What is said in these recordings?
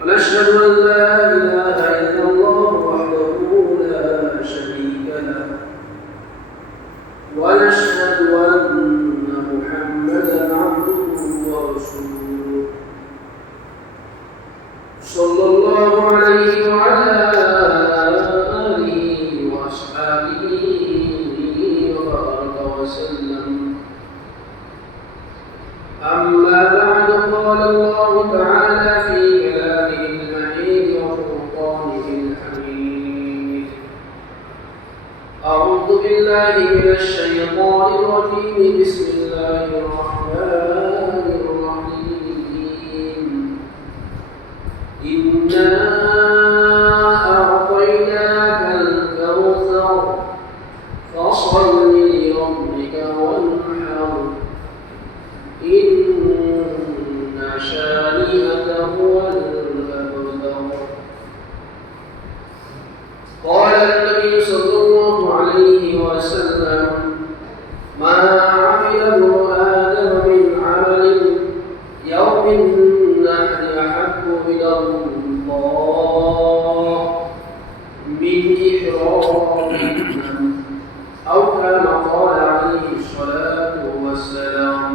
ونشهد أن لا إله إلا الله وحده لا شريك له ونشهد أن محمدا عبده ورسوله صلى الله عليه وعلى آله وأصحابه وبارك وسلم. أما بعد، قال الله تعالى في كلامه المجيد وفرقانه الحميد: أعوذ بالله من الشيطان الرجيم. بسم الله الرحمن الرحيم. إنا أعطيناك الكوثر فصل لربك وانحر إن شانئك هو الأبتر. قال النبي صلى الله عليه وسلم: ما عمل ابن آدم من عمل يوم النحر أحب إلى الله من إحرامهم، أو كما قال عليه الصلاة والسلام.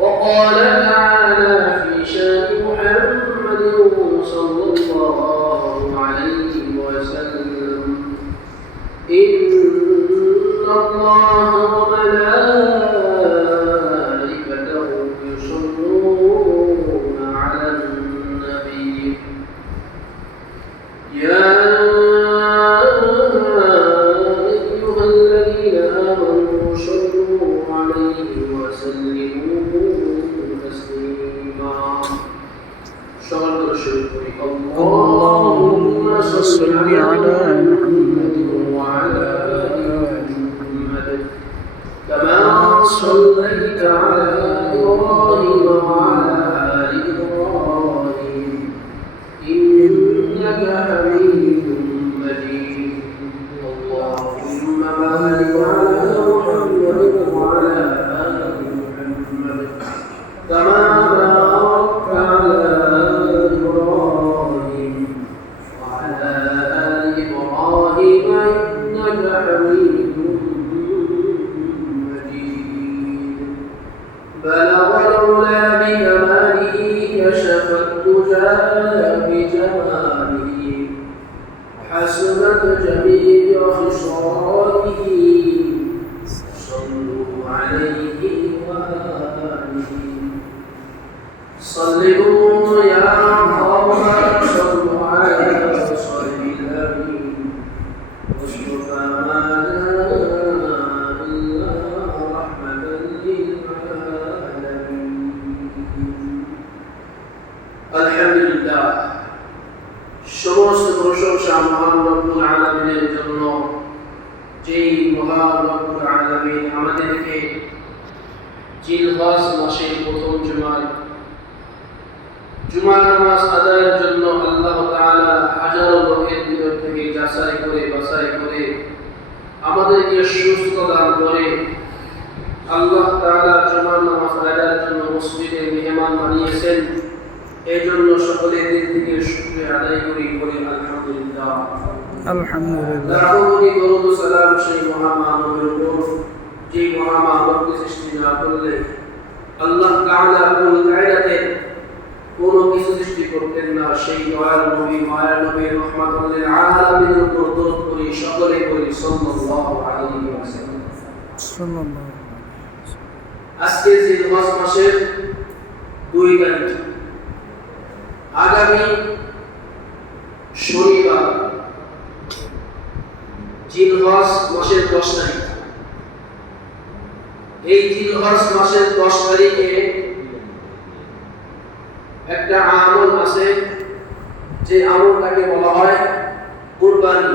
وقال تعالى في شان محمد صلى الله عليه وسلم: إن الله وملائكته يصلون على النبي يا أيها الذين آمنوا صلوا عليه وسلموا تسليما. اللهم صل على محمد وعلى آل محمد كما صليت على إبراهيم وعلى آل إبراهيم إنك حميد مجيد. اللهم بارك على محمد وعلى آل محمد كما باركت على إبراهيم وعلى آل إبراهيم إنك حميد مجيد. بلغ العلا بكماله كشف الدجى بجماله حسنت جميع خصاله صلوا عليه وآله. صلوا يا قوم صلوا على صلب الأمين مصطفى ما جاء إلا رحمة للعالمين. الحمد لله। সমস্ত প্রশংসা মহান রব্বুল আলামিনের জন্য, যেই মহান রব্বুল আলামিন আমাদেরকে জিলহজ মাসের প্রথম জুমার নামাজ আদায়ের জন্য আল্লাহ তাআলা হাজারো লোকের ভিতর থেকে যাচাই করে বাছাই করে আমাদেরকে সুস্থ দান করে আল্লাহ তাআলা জুমার নামাজ আদায়ের জন্য মসজিদে মেহমান বানিয়েছেন। এই জন্য সকলের দিক থেকে শুকরিয়া আদায় করি আলহামদুলিল্লাহ। আলহামদুলিল্লাহ। দরুদ ও সালাম সেই মহামানবের উপর, যে মহামানবকে সৃষ্টি না করলে আল্লাহ তাআলা কোন কায়দাতে কোনো কিছু সৃষ্টি করতেন না। সেই দয়াল নবী, মায়ার নবী, রহমাতুল লিল আলামিনের উপর দরুদ করি, সকলে করি সাল্লাল্লাহু আলাইহি ওয়াসাল্লাম। আজকে জিলহজ মাসের 2 তারিখ, আগামী শনিবার জিলহজ মাসের 10 তারিখ। এই জিলহজ মাসের 10 তারিখে একটা আমল আছে, যে আমলটাকে বলা হয় কুরবানি।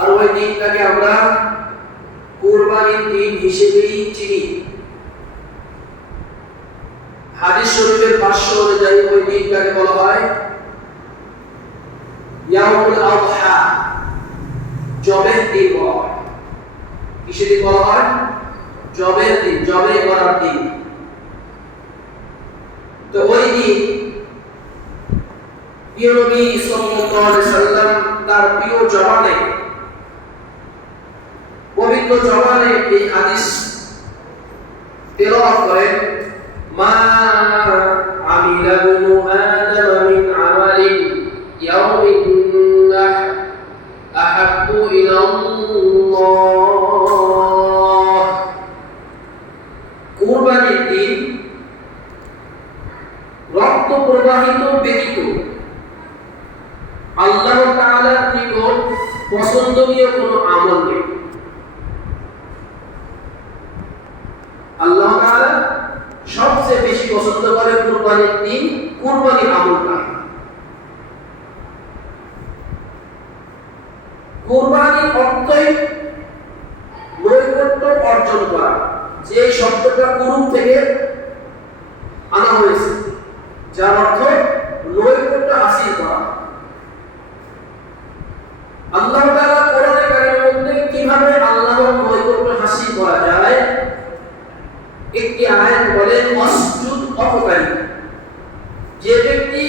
আর ওই দিনটাকে আমরা কুরবানির দিন হিসেবেই চিনি। হাদিস শরীফের ভাষ্য অনুযায়ী ওই দিনটাকে বলা হয় ইয়াউমুল আযহা, জবের দিন বলা হয়। কিসের দিন বলা হয়? জবের দিন, জবে করার দিন। তো ওই দিন প্রিয় নবী সাল্লাল্লাহু আলাইহি সাল্লাম তার প্রিয় জবানে, পবিত্র জবানে এই হাদিস তেলাওয়াত করেন, মা আমিলা ইবনু আদম মিন আমালিন ইয়াউমিন আহাব্বু ইলাল্লাহ। কুরবানির দিন রক্ত প্রবাহিত ব্যতীত আল্লাহ তাআলার নিকট পছন্দনীয় কোনো আমল নেই। আল্লাহ তাআলা সবচেয়ে বেশি পছন্দ করেন কুরবানির দিন কুরবানির আমলটা। কুরবানির অর্থই নৈকট্য অর্জন করা, যে শব্দটা কুরুব থেকে আনা হয়েছে, যার অর্থ নৈকট্য হাসিল করা। আল্লাহ তাআলা কোরআনে কারিমের মধ্যে কিভাবে আল্লাহর নৈকট্য হাসিল করা যায় একটি আয়াত বলেন, অসজুদ অপকারী, যে ব্যক্তি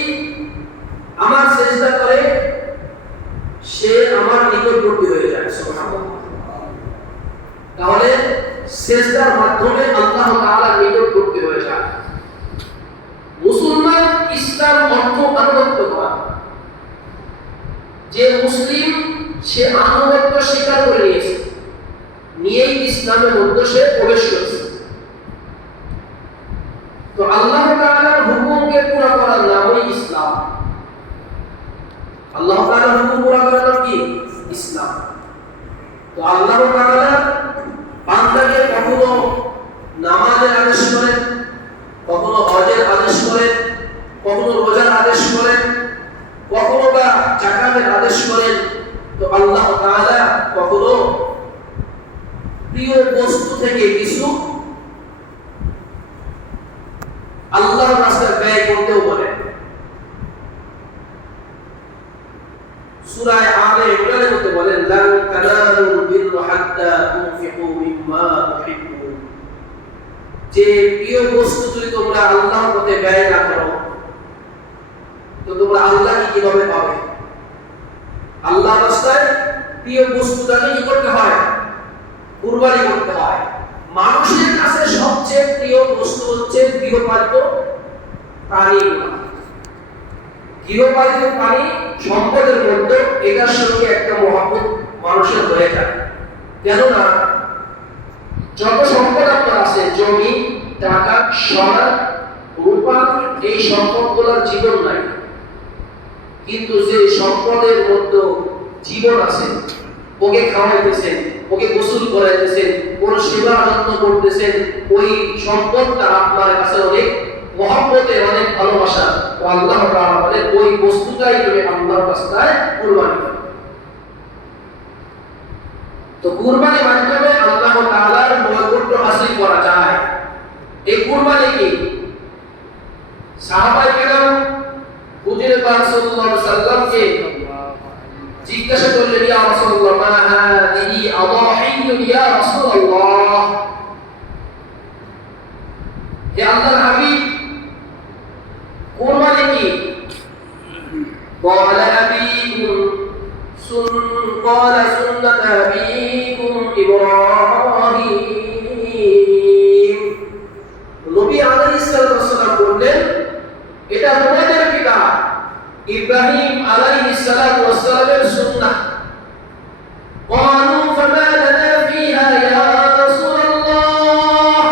আমার সেজদা করে সে আমার নিকটবর্তী হয়ে যায়। সুবহানাল্লাহ। তাহলে সেজদার মাধ্যমে আল্লাহ তাআলা নিকটবর্তী হয়ে যায়। মুসলমান ইসলাম অর্থ আনুগত্য করা, যে মুসলিম সে আনুগত্য স্বীকার করে নিয়েছে, নিয়েই ইসলামের মধ্যে সে প্রবেশ করেছে। তো আল্লাহ তাআলার হুকুমকে পুরো করার নামই ইসলাম। আল্লাহ তাআলার হুকুম পুরো করার নাম কি? ইসলাম। তো আল্লাহ তাআলা বান্দাকে কখনো নামাজের আদেশ করেন, কখনো হজের আদেশ করেন, কখনো রোজার আদেশ করেন, কখনো বা যাকাতের আদেশ করেন। তো আল্লাহ তাআলা কখনো প্রিয় বস্তু থেকে কিছু আল্লাহর রাস্তায় ব্যয় করতেও বলেন। সূরা আলে ইমরানের মধ্যে বলেন, লান তানালুল বিররা হাত্তা তুনফিকু মিম্মা তুহিব্বুন, যে প্রিয় বস্তু যদি তোমরা আল্লাহর পথে ব্যয় না করো তো তোমরা আল্লাহকে কিভাবে পাবে? আল্লাহর রাস্তায় প্রিয় বস্তুটাকে কি করতে হয়? কুরবানি করতে হয়। মানুষের কাছে সবচেয়ে প্রিয় বস্তু হচ্ছে গৃহপালিত প্রাণী। গৃহপালিত প্রাণী সম্পদের মধ্যে এটার সঙ্গে একটা মহব্বত মানুষের হয়ে যায়। কেননা যত সম্পদ আপনার আছে, জমি, টাকা, সোনা, রূপা, এই সম্পদগুলোর জীবন নাই, কিন্তু যে সম্পদের মধ্যে জীবন আছে, ওকে খাওয়াইতেছেন, ওকে গোসল করাইতেছেন, ওর সেবা যত্ন করতেছেন, ওই সম্পদটা আপনার কাছে অনেক মহব্বতের, অনেক ভালোবাসা। তো আল্লাহ তাআলা বলেন ওই বস্তুটাই তুমি আল্লাহর রাস্তায় কুরবানি করো। তো কুরবানির মাধ্যমে আল্লাহ তাআলার নৈকট্য হাসিল করা যায়। এই কুরবানি কি? সাহাবায়ে কেরাম হুজুরে পাক সাল্লাল্লাহু আলাইহি সাল্লামকে জিজ্ঞাসা করলেন, ইয়া রাসূলুল্লাহ মা হাদিহি আদাহিয়্যুন ইয়া রাসূলুল্লাহ, হে আল্লাহর হাবিব কুরবানি কি? قال أبيكم قال سنة أبيكم إبراهيم। নবী আলাইহিস সালাম বললেন, এটা তোমাদের পিতা ইব্রাহিম আলাইহিস সালামের সুন্নাহ। قالوا فما لنا فيها يا رسول الله।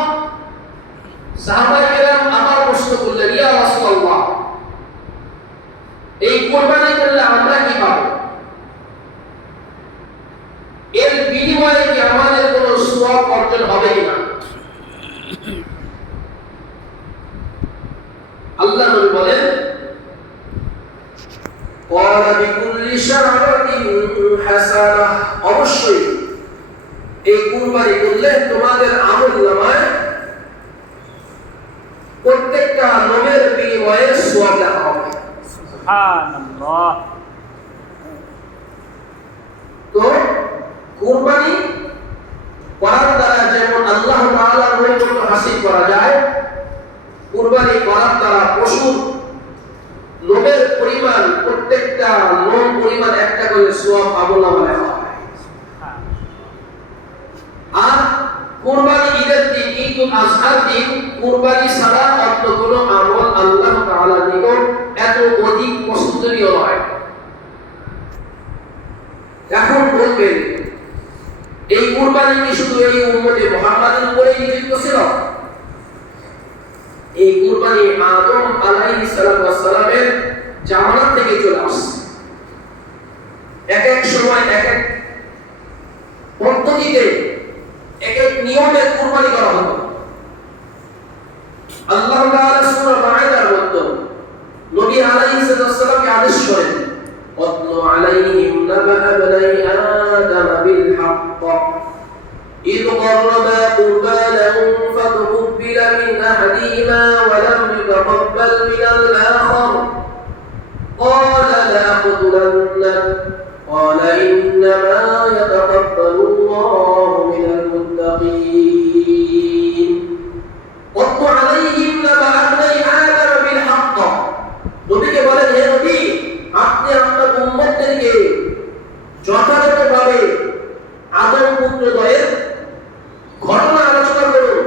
সাহাবায়ে কেরাম আমার প্রশ্ন করলেন, ইয়া রাসূলুল্লাহ এই কুরবানি করলে আমরা কি পাবো? এর বিনিময়ে কি আমাদের কোনো সওয়াব অর্জন হবে কিনা? আল্লাহ নবী বলেন, قال بكل شعرة حسنة, অবশ্যই এই কুরবানি করলে তোমাদের আমলনামায় প্রত্যেকটা নমের বিনিময়ে সওয়াব লেখা হবে। সুবহানাল্লাহ। তো কুরবানি করার দ্বারা যেমন আল্লাহ তাআলার নৈকট্য হাসিল করা যায়, কুরবানি করার দ্বারা পশুর লোমের পরিমাণ লোন পরিমাণ একটা করে সওয়াব আমলনামায় লেখা হয়। আর কুরবানি ঈদের দিন, ঈদুল আজহার দিন কুরবানি ছাড়া অন্য কোনো আমল আল্লাহ তাআলার নিকট এত অধিক পছন্দনীয় নয়। এখন বলবেন এই কুরবানি কি শুধু এই উম্মতে মুহাম্মাদের উপরেই নিযুক্ত ছিল? এই কুরবানি আদম আলাইহিস সালামের জামানা থেকে চলে আসছে। এক এক সময় এক এক পদ্ধতিতে এক এক নিয়মে কুরবানি করা হতো। আল্লাহ তাআলা সূরা মাঈদার মধ্যে নবী আলাইহিস সালামকে আদেশ করেন, "ওয়াতলু আলাইহিম নাবা'a বনি আদম বিল হক إذ قربا قربانا فتقبل من أحدهما ولم يتقبل من الآخر قال لأقتلنك قال إنما يتقبل الله من المتقين واتل عليهم نبأ ابني آدم بالحق" নবীকে বলেন, হে নবী, আপনি আপনার উম্মতদেরকে যথাযথভাবে আদম পুত্রদ্বয়ের ঘটনা আলোচনা করুন।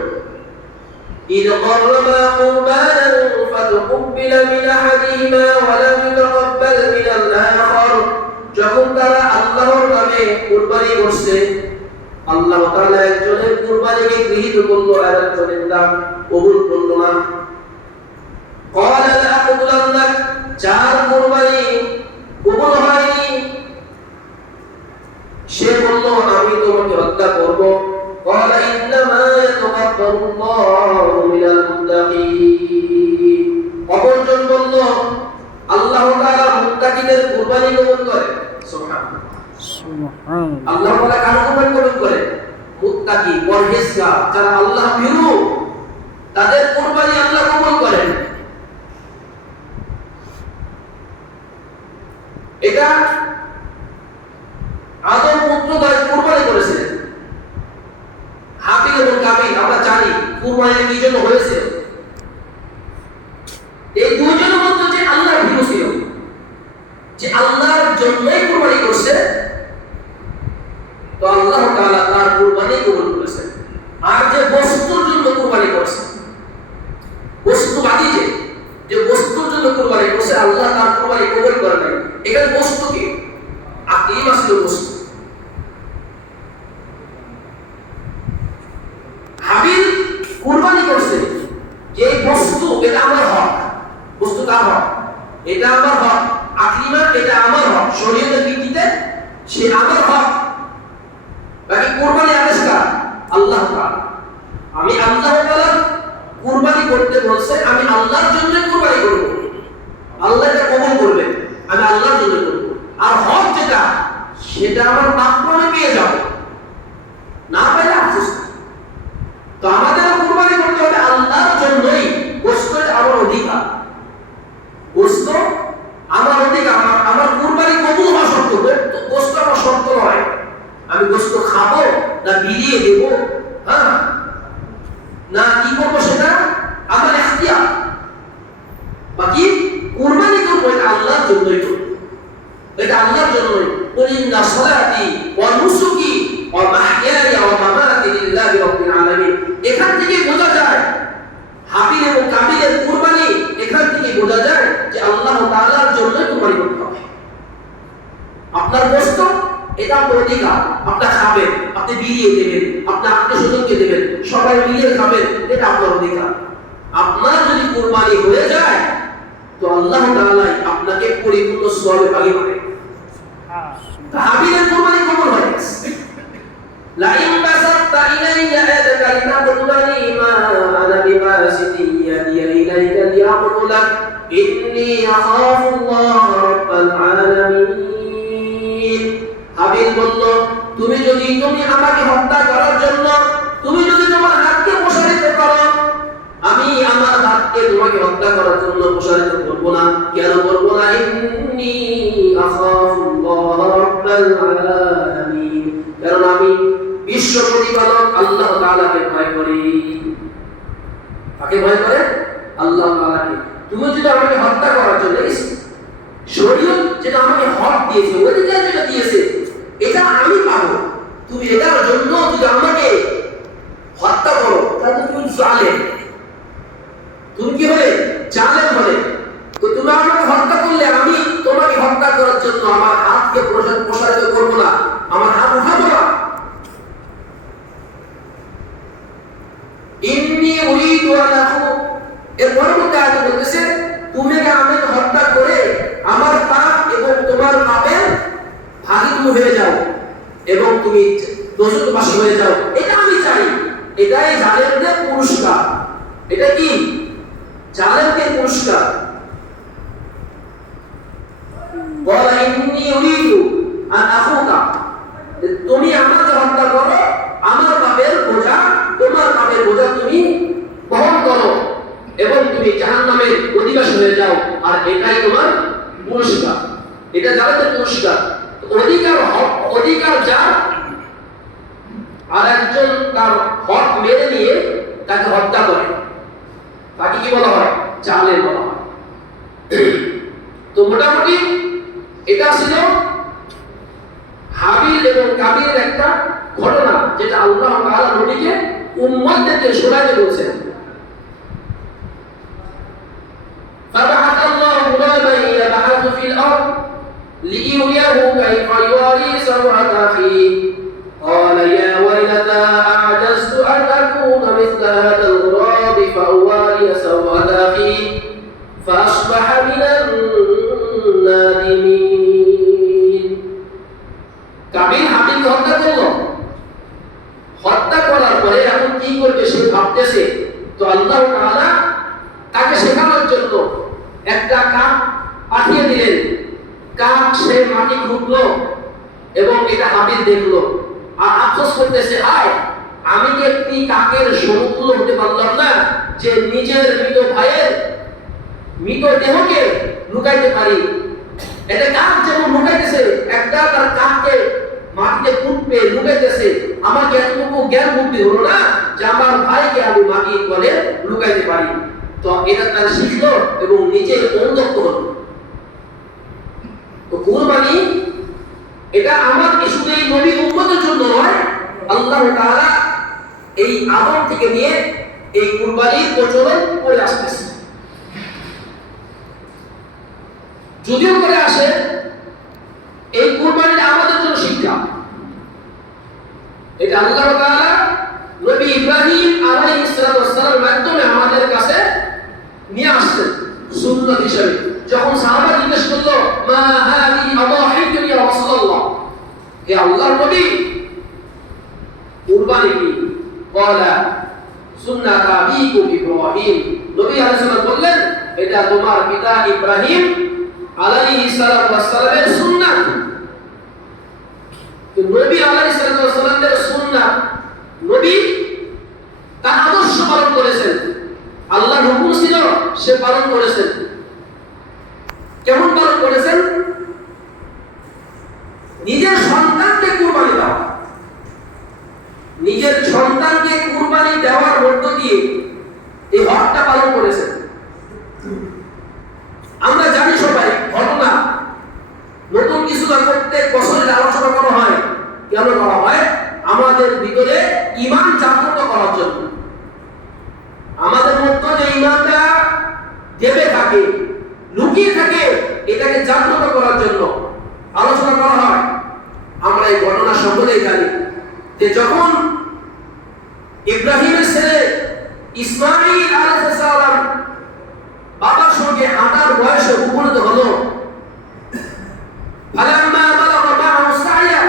إذ قربا قربانا فتقبل من أحدهما ولم يتقبل من الآخر যখন তারা আল্লাহর নামে কুরবানি করছে, আল্লাহ তাআলা একজনের কুরবানিকে গৃহীত করলো আর একজনের তা কবুল করলো না। قال لأقتلنك যার কুরবানি কবুল হয়নি সে বলল আমি তোমাকে হত্যা করব। قال إنما يتقبل الله من المتقين অপরজন বলল আল্লাহ তাআলা মুত্তাকিদের কুরবানি কবুল করে। সুবহানাল্লাহ, সুবহানাল্লাহ। আল্লাহ তাআলা কার কুরবানি কবুল করে? মুত্তাকি, পরহেজগার, যারা আল্লাহ ভীরু, তাদের কুরবানি আল্লাহ কবুল করেন। এটা আদম পুত্রদ্বয় কুরবানি করেছিলেন। হাবিল এবং কাবিল আমরা জানি কুরবানি কি জন্য হয়েছিল। এই দুইজনের মধ্যে যে আল্লাহর ভীরু ছিল, যে আল্লাহর জন্যই কুরবানি করছে, তো আল্লাহ তাআলা তার কুরবানি কবুল করেছেন। আর যে বস্তুর জন্য কুরবানি করছে, বস্তুবাদী যে বস্তুর জন্য কুরবানি করছে, আল্লাহ তার কুরবানি কবুল করেন নাই। এখানে বস্তু কি? আকীম আসল বস্তু। হাবিল কুরবানি করছে যে বস্তু, এটা আমার হক, বস্তু তার হক, এটা আমার হক, আকীমা এটা আমার হক, শরীয়তের ভিত্তিতে সে আমার হক। বাকি কুরবানি আদেশ কার? আল্লাহ তাআলা। আমি আল্লাহ তাআলা কুরবানি করতে বলছে, আমি আল্লাহর জন্য কুরবানি করব, আল্লাহ এটা কবুল করবেন, আমি আল্লাহর জন্য করব। আর হক যেটা, সেটা আমার প্রাপ্যনে পেয়ে যাব, না পেলে আফসোস। তো আমাদের কুরবানি করতে হবে আল্লাহর জন্যই। গোশত আমার অধিকার, গোশত আমার অধিকার, আমার কুরবানি কবুল হওয়া শর্ত। গোশত আমার শর্ত নয়, আমি গোশত খাবো না বিলিয়ে দেব, হ্যাঁ না কি করবো সেটা আমার ইখতিয়ার। বাকি কুরবানি করবো এটা আল্লাহর জন্যই করবো, এটা আল্লাহর জন্যই। কুল ইন্না সালাতি ওয়া নুসুকি ওয়া মাহইয়ায়া ওয়া মামাতি লিল্লাহি রাব্বিল আলামিন। এখান থেকে বোঝা যায় হাবিল এবং কাবিলের কুরবানি, এখান থেকে বোঝা যায় যে আল্লাহ তাআলার জন্যই কুরবানি করতে হবে। আপনার গোশত এটা আপনার অধিকার, আপনি খাবেন, আপনি বিলিয়ে দেবেন, আপনি আত্মীয়স্বজনকে দেবেন, সবাই মিলে খাবেন, এটা আপনার অধিকার। আপনার যদি কুরবানি হয়ে যায় তো আল্লাহ তাআলা আপনাকে পরিপূর্ণ সওয়াবে ভাগী করে। হাবিলের কুরবানি কবুল হয়ে গেছে। লা ইন বাসাতা ইলাইয়া ইয়াদাকা লিতাকতুলানি মা আনা বিবাসিতি ইয়াদিয়া ইলাইকা লিয়াকতুলাক ইন্নী আখাফুল্লাহ রাব্বাল আলামিন। হাবিল বলল, তুমি আমাকে হত্যা করার জন্য তুমি যদি তোমার হাতকে প্রসারিত করো, আমি আমার হাতকে তোমাকে হত্যা করার জন্য প্রসারিত করব না। কেন করব না? ইন্নী আখাফুল্লাহ রাব্বাল আলামিন, কারণ আমি বিশ্ব প্রতিপালক আল্লাহ তাআলাকে ভয় করি। কাকে ভয় করে? আল্লাহ তাআলাকে। তুমি যদি আমাকে হত্যা করার জন্য শরীয়ত যেটা আমাকে হক দিয়েছে, অধিকার যেটা দিয়েছে, এটা আমি পাবো। তুমি এটার জন্য যদি আমাকে হত্যা করো তাহলে তুমি জালেম। তুমি কি হলে? জালেম হলে। তো তুমি আমাকে হত্যা করলে আমি তোমাকে হত্যা করার জন্য আমার হাতকে প্রসারিত করবো না, আমার হাত উঠাবো না। ইন্নী উরিদু আন আখু, এর পরবর্তী আয়াতে বলতেছে তুমি আমাকে হত্যা করে আমার পাপ এবং তোমার পাপের ভাগী তুমি হয়ে যাও এবং তুমি দোষকবাসী হয়ে যাও, এটা আমি চাই। এটাই জালেমদের পুরস্কার। এটা কি? জালেমদের পুরস্কার। বলা ইন্নী উরিদু আন আখুকা, তুমি আমাকে হত্যা করো, আমার পাপের বোঝা, তোমার পাপের বোঝা তুমি বহন করো এবং তুমি জাহান্নামের অধিবাসী হয়ে যাও। আর এটাই তোমার পুরস্কার। এটা জালেমদের পুরস্কার। অধিকার যার, আর একজন তার হক মেরে নিয়ে তাকে হত্যা করে, তাকে কি বলা হয়? জালেম বলা হয়। তো মোটামুটি এটা ছিল হাবিল এবং কাবিলের একটা ঘটনা, যেটা আল্লাহ তাআলা নবীকে উম্মতদেরকে শোনাতে বলেছেন। فبعث الله غلاما يبحث في الأرض ليريه كيف يواري سوءة أخيه قال يا ويلتى أعجزت أن أكون مثل هذا الغراب فأواري سوءة أخي فأصبح من النادمين। কাবিল হাবিলকে হত্যা করলো। হত্যা করার পরে এখন কি করবে সে ভাবতেছে। তো আল্লাহ তাআলা তাকে শেখানোর জন্য একটা কাক পাঠিয়ে দিলেন। কাক সে মাটি খুঁড়লো এবং এটা হাবিল দেখলো আর আফসোস করতেছে, হায় আমি কি একটি কাকের সমতুল্য হতে পারলাম না, যে নিজের মৃত ভাইয়ের মৃত দেহকে লুকাইতে পারি। এটা কাক যেমন লুকাইতেছে, একটা তার কাককে মাটিতে পুঁতবে লুকাইতেছে, আমাকে এতটুকু জ্ঞান বুদ্ধি হলো না যে আমার ভাইকে আমি মাটির তলে লুকাইতে পারি। তো এটা তার শিখলো এবং নিজে অনুদক্ত হলো। তো কুরবানি এটা আমার শুধু এই নবী উম্মতের জন্য নয়, আল্লাহ তাআলা এই আদম থেকে নিয়ে এই কুরবানির প্রচলন করে আসতেছে। যদিও করে আসে, এই কুরবানিটা আমাদের জন্য শিক্ষা। এটা আল্লাহ তাআলা নবী ইব্রাহিম আলাইহিস সালামের মাধ্যমে আমাদের কাছে নিয়ে আসছেন সুন্নাত হিসেবে। যখন সাহাবা জিজ্ঞেস করলো মা হাদিহি আদাহিতু ইয়া রাসূলুল্লাহ, হে আল্লাহর নবী কুরবানি কি? ক্বালা সুন্নাত আবিকুম ইব্রাহিম, নবী আলাইহিস সালাম বললেন এটা তোমার পিতা ইব্রাহিম আলাইহিস সালামের সুন্নাত। তো নবী আলাইহিস সালামের সুন্নাত, নবী তার আদর্শ পালন করেছেন, আল্লাহর হুকুম ছিল সে পালন করেছেন। কেমন পালন করেছেন? নিজের সন্তানকে কুরবানি দেওয়া। নিজের সন্তানকে কুরবানি দেওয়ার মধ্য দিয়ে এই হকটা পালন করেছেন। আমরা জানি সবাই ঘটনা, নতুন কিছু প্রত্যেক বছরের আলোচনা করা হয়। কেন করা হয়? আমাদের ভিতরে ঈমান জাগ্রত করার জন্য। আমাদের মধ্যে যে ঈমানটা দেবে থাকে, লুকিয়ে থাকে, এটাকে জাগ্রত করার জন্য আলোচনা করা হয়। আমরা এই ঘটনা সকলেই জানি যে যখন ইব্রাহিমের ছেলে ইসমাঈল আলাইহিস সালাম বাবার সঙ্গে হাঁটার বয়সে উপনীত হলো, ফালাম্মা বালাগা মা'আহু সা'য়া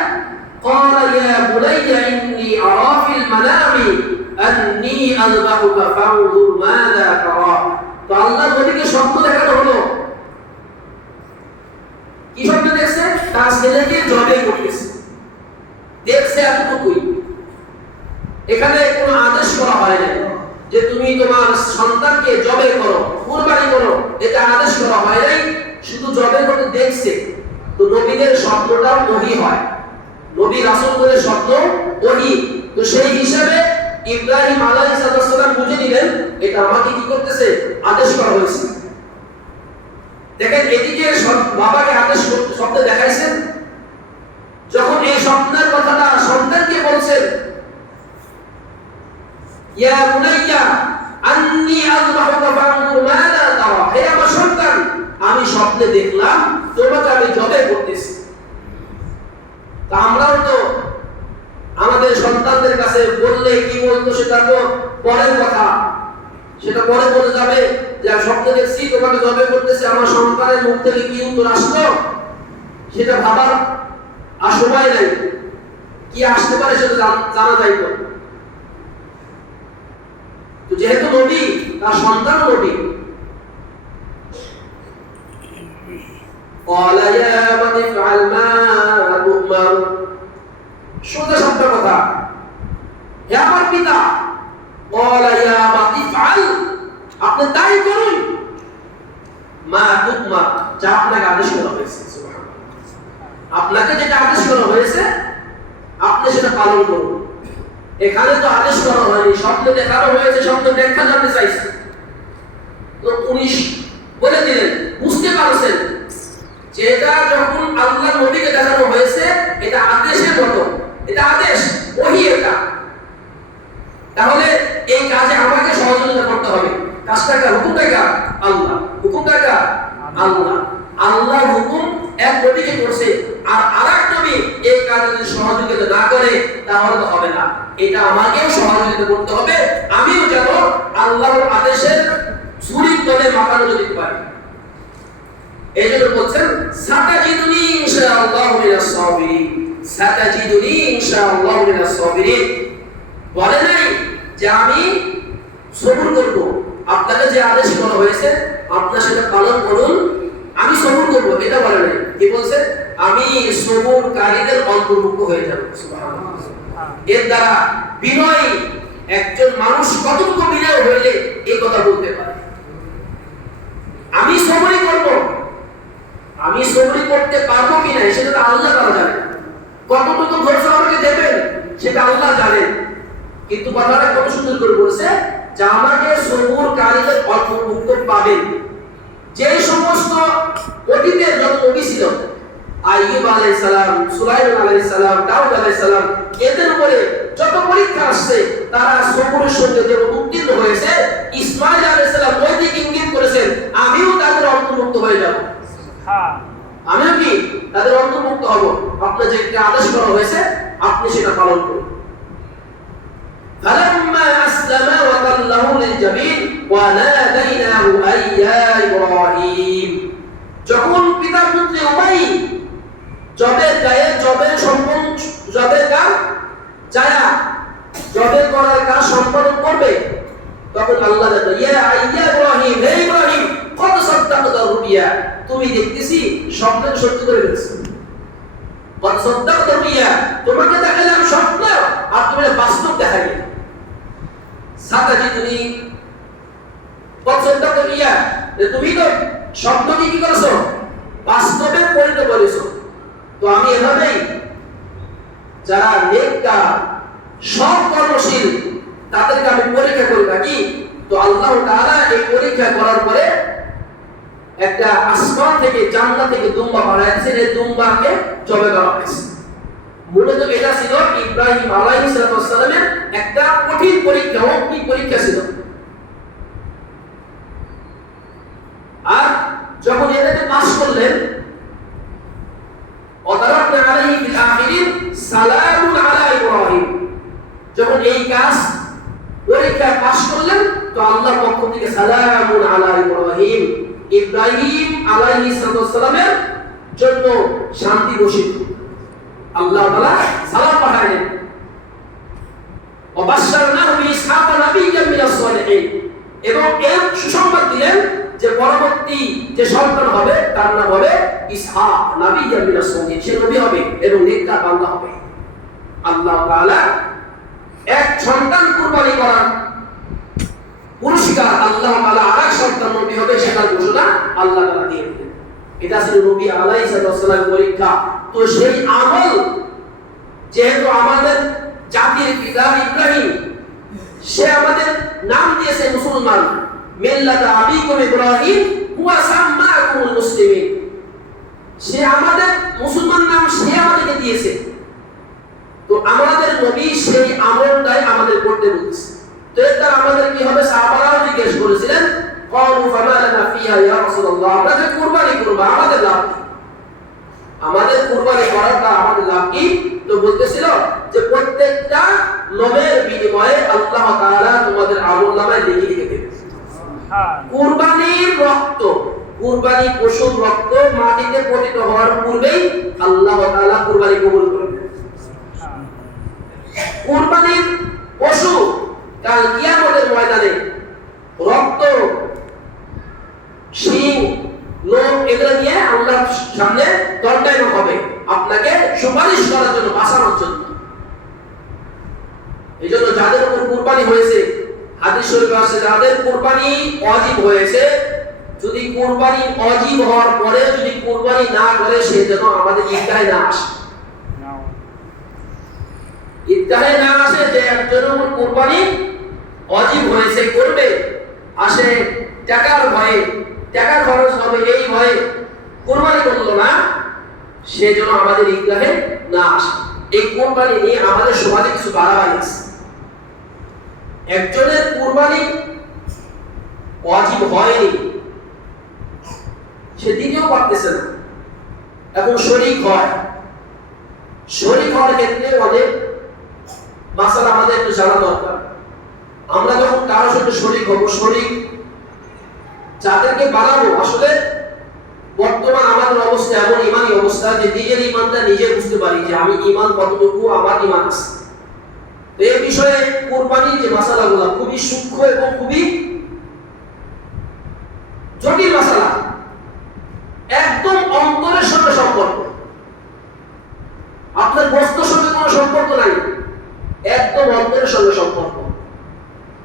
ক্বালা ইয়া বুনাইয়া ইন্নী আরা ফিল মানামি আন্নী আযবাহুকা ফানজুর মাযা তারা। তো আল্লাহ নবীকে স্বপ্ন দেখানো হলো। কি স্বপ্ন দেখছে? তার ছেলেকে জবাই করতেছে। দেখছে এতটুকুই। এখানে কোনো আদেশ করা হয় না যে তুমি তোমার সন্তানকে জবাই করো, কুরবানি করো, এটা আদেশ করা হয় নাই। শুধু জবাই করতে দেখছে। তো নবীদের স্বপ্নটাও ওহী হয়। নবী রাসূলদের স্বপ্ন ওহী। তো সেই হিসাবে ইব্রাহিম আলাইহিস সালাম বুঝে নিলেন এটা আমাকে কি করতেছে? আদেশ করা হয়েছে। দেখেন এদিকে বাবাকে আদেশ শব্দ দেখাইছেন, যখন এই স্বপ্নের কথাটা সন্তানকে বলছেন, ইয়া বুনাইয়া আন্নী আযবাহুকা ফানজুর মাযা তারা, হে আমার সন্তান আমি স্বপ্নে দেখলাম তোমাকে আমি জবাই করতেছি। তা আমরাও তো আমাদের সন্তানদের কাছে বললে কি বলতো সেটা তো পরের কথা, সেটা পরে বলে যাবে যে স্বপ্নে দেখছি তোমাকে জবাই করতেছে, আমার সন্তানের মুখ থেকে কি উত্তর আসলো সেটা ভাবার আর সময় নাই, কি আসতে পারে সেটা জানা যায় তো। তো যেহেতু নবী তার সন্তান নবী, قال يا من افعل ما تؤمر, সোজা শব্দ কথা, হে আমার পিতা, قال يا من افعل, আপনি তাই করুন, মা তুকমার, যা আপনাকে আদেশ করা হয়েছে, সুবহানাল্লাহ, আপনাকে যেটা আদেশ করা হয়েছে আপনি সেটা পালন করুন। এখানে তো আদেশ করা হয়নি, স্বপ্নে দেখানো হয়েছে, স্বপ্ন ব্যাখ্যা জানতে চাইছে, তো উনি বলে দিলেন, বুঝতে পারছেন যে এটা যখন আল্লাহ নবীকে দেখানো হয়েছে এটা আদেশের মতো, এটা আদেশ, ওহী এটা, তাহলে এই কাজে আমাকে সহযোগিতা করতে হবে। কাজটা কার? হুকুমটা কার? আল্লাহ। হুকুমটা কার? আল্লাহ। আল্লাহর হুকুম এক নবীকে করছে, আর আরেক নবী এই কাজে যদি সহযোগিতা না করে তাহলে তো হবে না, এটা আমাকেও সহযোগিতা করতে হবে, আমিও যেন আল্লাহর আদেশের ছুরির তলে মাথা নুয়ে দিতে পারি। এই জন্য বলছেন সাতাজিদুনি ইনশাআল্লাহু মিনাস সাবিরিন, সাতাজিদুনি ইনশাআল্লাহু মিনাস সাবিরিন, বলে নাই যে আমি সবর করব, আপনাকে যে আদেশ করা হয়েছে আপনি সেটা পালন করুন, আমি সবর করব, এটা বলে নাই। কি বলছে? আমি সবরকারীদের অন্তর্ভুক্ত হয়ে যাব। সুবহানাল্লাহ। এর দ্বারা বিনয়ী একজন মানুষ কতটুকু বিনয় হইলে এই কথা বলতে পারে, আমি সবরই করব, আমি সবরি করতে পারবো কিনা সেটা তো আল্লাহ তাআলা জানেন, কতটুকু ধৈর্য আমাকে দেবেন সেটা আল্লাহ জানেন, কিন্তু কথাটা কত সুন্দর করে বলেছে যে আমাকে সবরকারীদের অন্তর্ভুক্ত পাবেন। যে সমস্ত অতীতের যত নবী ছিল, আইয়ুব আলাইহিস সালাম, সুলাইমান আলাইহিস সালাম, দাউদ আলাইহিস সালাম, এদের উপরে যত পরীক্ষা আসছে তারা সবরের সঙ্গে যে উত্তীর্ণ হয়েছে, ইসমাঈল আলাইহিস সালাম নৈতিক ইঙ্গিত করেছেন আমিও তাদের অন্তর্ভুক্ত হয়ে যাব, আমিও কি তাদের অন্তর্ভুক্ত হব, আপনার যে আদেশ করা হয়েছে আপনি সেটা পালন করুন। ফালাম্মা আসলামা ওয়া তাল্লাহু লিল-জাবিন ওয়া নাদাইনাহু আইয়া ইব্রাহিম, যখন পিতা পুত্র উভয়ই জবের গায়ে জবের সম্পন্ন জবের কাজ যায়া জবের করার কাজ সম্পাদন করবে, তখন আল্লাহ বলে ইয়া আইয়া ইব্রাহিম, হে ইব্রাহিম, কত সাদ্দাকতা রুবিয়া, তুমি দেখতেছি স্বপ্ন সত্য করে ফেলছো, কত সাদ্দাকতা রুবিয়া, তোমাকে দেখালাম স্বপ্ন আর তুমি বাস্তব দেখাইলে, সাতাজিদুনি, কত সাদ্দাকতা রুবিয়া, তুমি তো স্বপ্নকে কি করেছো বাস্তবে পরিণত করেছো। তো আমি এভাবেই যারা নেককার সৎ কর্মশীল তাদেরকে আমি পরীক্ষা করি নাকি। তো আল্লাহ তাআলা এই পরীক্ষা করার পরে একটা আসমান থেকে জান্নাত থেকে দুম্বা বানাইছে, এই দুম্বাকে জবে করা হয়েছে। মূলত এটা ছিল ইব্রাহিম আলাইহিস সালামের একটা কঠিন পরীক্ষা, অগ্নি পরীক্ষা ছিল। আর যখন এটাতে পাস করলেন, ওয়াতারাকনা আলাইহি ফিল আখিরিন সালামুন আলা ইব্রাহিম, যখন এই কাজ পরীক্ষা পাস করলেন তো আল্লাহর পক্ষ থেকে সালামুন আলা ইব্রাহিম, ইব্রাহিম আলাইহিস সালামের জন্য শান্তি ঘোষিত, আল্লাহ তাআলা সালাম পাঠালেন। ওয়াবাশশারনাহু বিইসহাক নাবিয়্যাম মিনাস সালিহিন, এবং এর সুসংবাদ দিলেন যে পরবর্তী যে সন্তান হবে তার নাম হবে ইসহাক, নাবিয়্যাম মিনাস সালিহিন, সে নবী হবে এবং নেককার বান্দা হবে। আল্লাহ তাআলা এক সন্তান কুরবানি করার পুরস্কার আল্লাহ তাআলা আরেক সন্তান নবী হবে সেটার ঘোষণা আল্লাহ তাআলা দিয়ে দিলেন। এটা ছিল নবী আলাইহিস সালামের পরীক্ষা। তো সেই আমল যেহেতু আমাদের জাতির পিতা ইব্রাহিম, সে আমাদের নাম দিয়েছে মুসলমান, মিল্লাতা আবিকুম ইব্রাহিম ওয়া সাম্মাকুমুল মুসলিমিন। রাসূলুল্লাহ, আমরা যে কুরবানি করব আমাদের লাভ কি? আমাদের কুরবানি করাটা আমাদের লাভ কি? তো বলতেছিল যে প্রত্যেকটা লোমের বিনিময়ে আল্লাহ তাআলা তোমাদের আমলনামায় লিখে লিখে দেবে। কুরবানির রক্ত, কুরবানি পশুর রক্ত মাটিতে পতিত হওয়ার পূর্বেই আল্লাহ তাআলা কুরবানি কবুল করবেন। কুরবানির পশু কাল কিয়ামতের ময়দানে রক্ত, শিং, লোম এগুলো নিয়ে আল্লাহর সামনে দণ্ডায়মান হবে আপনাকে সুপারিশ করার জন্য, বাঁচানোর জন্য। এই জন্য যাদের উপর কুরবানি হয়েছে, হাদিস শরীফে আছে যাদের কুরবানি ওয়াজিব হয়েছে, যদি কুরবানি ওয়াজিব হওয়ার পরে যদি কুরবানি না করে সে যেন আমাদের ঈদগাহে না আসে। ঈদগাহে না আসে, যে একজনের উপর কুরবানি ওয়াজিব হয়েছে করবে, আসে টাকার ভয়ে, টাকা খরচ হবে এই ভয়ে কুরবানি করলো না, সে যেন আমাদের ঈদগাহে না আসে। এই কুরবানি নিয়ে আমাদের সমাজে কিছু বাড়াবাড়ি আছে। একজনের কুরবানি ওয়াজিব হয়নি, সে দিতেও পারতেছে না, এখন শরীক হয়। শরীক হওয়ার ক্ষেত্রে অনেক মাসালা আমাদের একটু জানা দরকার। আমরা যখন কারোর সাথে শরীক হব, শরীক যাদেরকে বানাবো, আসলে বর্তমান আমাদের অবস্থা এমন, ইমানি অবস্থা যে নিজের ইমানটা নিজে বুঝতে পারি যে আমি ইমান কতটুকু আমার ইমান আছে। এই বিষয়ে কুরবানির যে মাসালাগুলো খুবই সূক্ষ্ম এবং খুবই জটিল মাসালা, একদম অন্তরের সাথে সম্পর্ক, আপনার বস্তুর সাথে কোনো সম্পর্ক নাই, একদম অন্তরের সঙ্গে সম্পর্ক।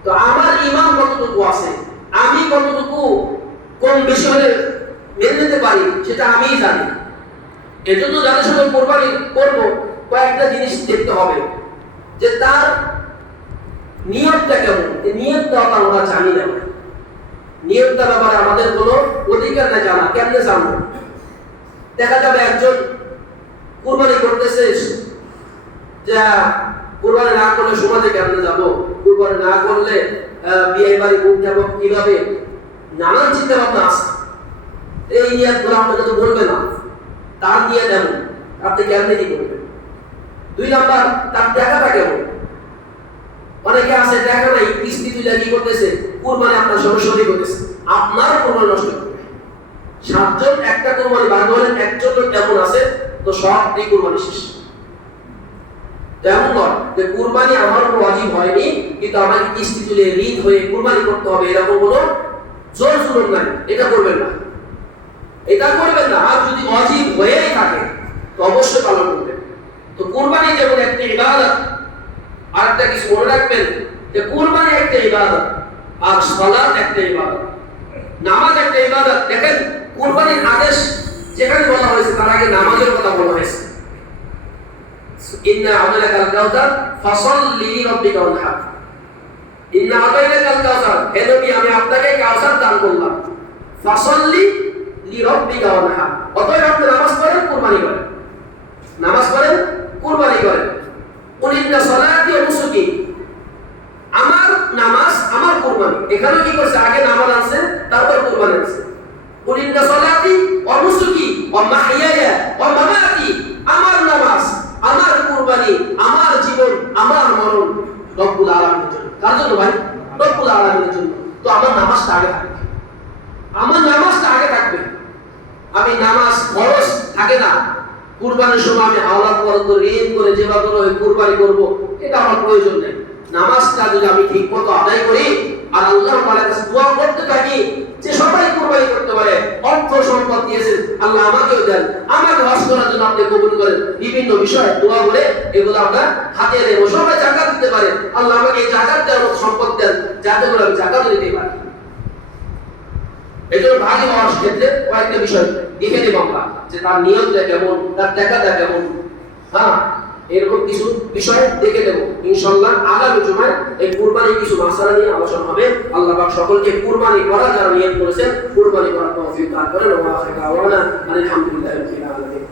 তো আমার ইমান কতটুকু আছে, আমি কতটুকু কম বেশি হলে মেনে নিতে পারি, সেটা আমিই জানি। এজন্য যাদের সাথে কোরবানি করব, কয়েকটা জিনিস দেখতে হবে যে তার নিয়তটা কেমন। এই নিয়তটা আমরা জানি না, নিয়তটা ব্যাপারে আমাদের কোনো অধিকার না জানা। কেমনে জানবো? দেখা যাবে একজন কুরবানি করতেছে, যা কুরবানি না করলে সমাজে কেমনে যাব, কুরবানি না করলে বিয়ে বাড়ি মুখ যাব কিভাবে, নানান চিন্তা ভাবনা আছে। এই নিয়তগুলো আপনাকে তো বলবে না, তার নিয়ত এমন, আপনি কেমনে কি করবেন। 2 নাম্বার, তার টাকাটা কেমন। অনেকে আছে টাকা নাই, কিস্তি তুলে কি করতেছে, কুরবানি আপনার সঙ্গে শরীক করতেছে, আপনার কুরবানি নষ্ট করবে। 7 জন একটা কুরবানি বাঁধা হলে একজন লোক এমন আছে, তো সব এই কুরবানি শেষ। তেমন নয় যে কুরবানি আমার উপর ওয়াজিব হয়নি, কিন্তু আমাকে কিস্তি তুলে ঋণ হয়ে কুরবানি করতে হবে, এরকম কোনো জোর জুলুম নাই, এটা করবেন না, এটা করবেন না। আর যদি ওয়াজিব হয়েই থাকে তো অবশ্যই পালন করবেন। তো কুরবানি যেমন একটা ইবাদত, আর একটা কিছু মনে রাখবেন যে কুরবানি একটা ইবাদত, আর সালাত একটা ইবাদত, নামাজ একটা ইবাদত। দেখেন কুরবানির আদেশ যেখানে বলা হয়েছে তার আগে নামাজের কথা বলা হয়েছে। ইন্না আতাইনাকাল কাউসার ফাসাল্লি লিরাব্বিকা ওয়ানহার। ইন্না আতাইনাকাল কাউসার, হে নবী আমি আপনাকে কাউসার দান করলাম, ফাসাল্লি লিরাব্বিকা ওয়ানহার। অতএব আপনি নামাজ পড়েন, কুরবানি করেন, নামাজ পড়েন, কুরবানি করেন। ইন্না সালাতি ওয়া নুসুকি, আমার নামাজ আমার কুরবানি। এখানে কি করছে, আগে নামাজ আছে তারপর কুরবানি আছে। ইন্না সালাতি ওয়া নুসুকি ওয়া মাহইয়ায়া ওয়া মামাতি, আমার নামাজ, আমার কুরবানি, আমার জীবন, আমার মরণ রব্বুল আলামিনের জন্য। কার জন্য ভাই? রব্বুল আলামিনের জন্য। তো আমার নামাজটা আগে থাকবে, আমার নামাজটা আগে থাকবে। আমি নামাজ ফরজ থাকে না, কুরবানির সময় আমি আওলাদ বরাদ্দ ঋণ করে যেভাবে করে কুরবানি করব, এটা আমার প্রয়োজন নেই। নামাজটা যদি আমি ঠিকমতো আদায় করি আর আল্লাহ তাআলার কাছে দোয়া করতে থাকি যে সবাই কুরবানি করতে পারে, অর্থ সম্পদ দিয়েছেন আল্লাহ আমাকেও দেন, আমাকে হজ করার জন্য আপনি কবুল করেন, বিভিন্ন বিষয়ে দোয়া করে এগুলো আমরা হাতে নেব। সবাই যাকাত দিতে পারে, আল্লাহ আমাকে এই যাকাত দেওয়ার সম্পদ দেন যাতে করে আমি যাকাত দিতে পারি। এই জন্য ভাগী হওয়ার ক্ষেত্রে কয়েকটা বিষয় দেখে নেব আমরা, যে তার নিয়তটা কেমন, তার টাকাটা কেমন। হ্যাঁ, এরকম কিছু বিষয় দেখে দেব ইনশাআল্লাহ। আগামী জুমায় এই কুরবানির কিছু মাসআলা নিয়ে আলোচনা হবে। আল্লাহ পাক সকলকে কুরবানি করার যারা নিয়ত করেছেন কুরবানি করার তৌফিক দান করেন। ওয়া আখিরু দাওয়ানা আলহামদুলিল্লাহি রাব্বিল আলামিন।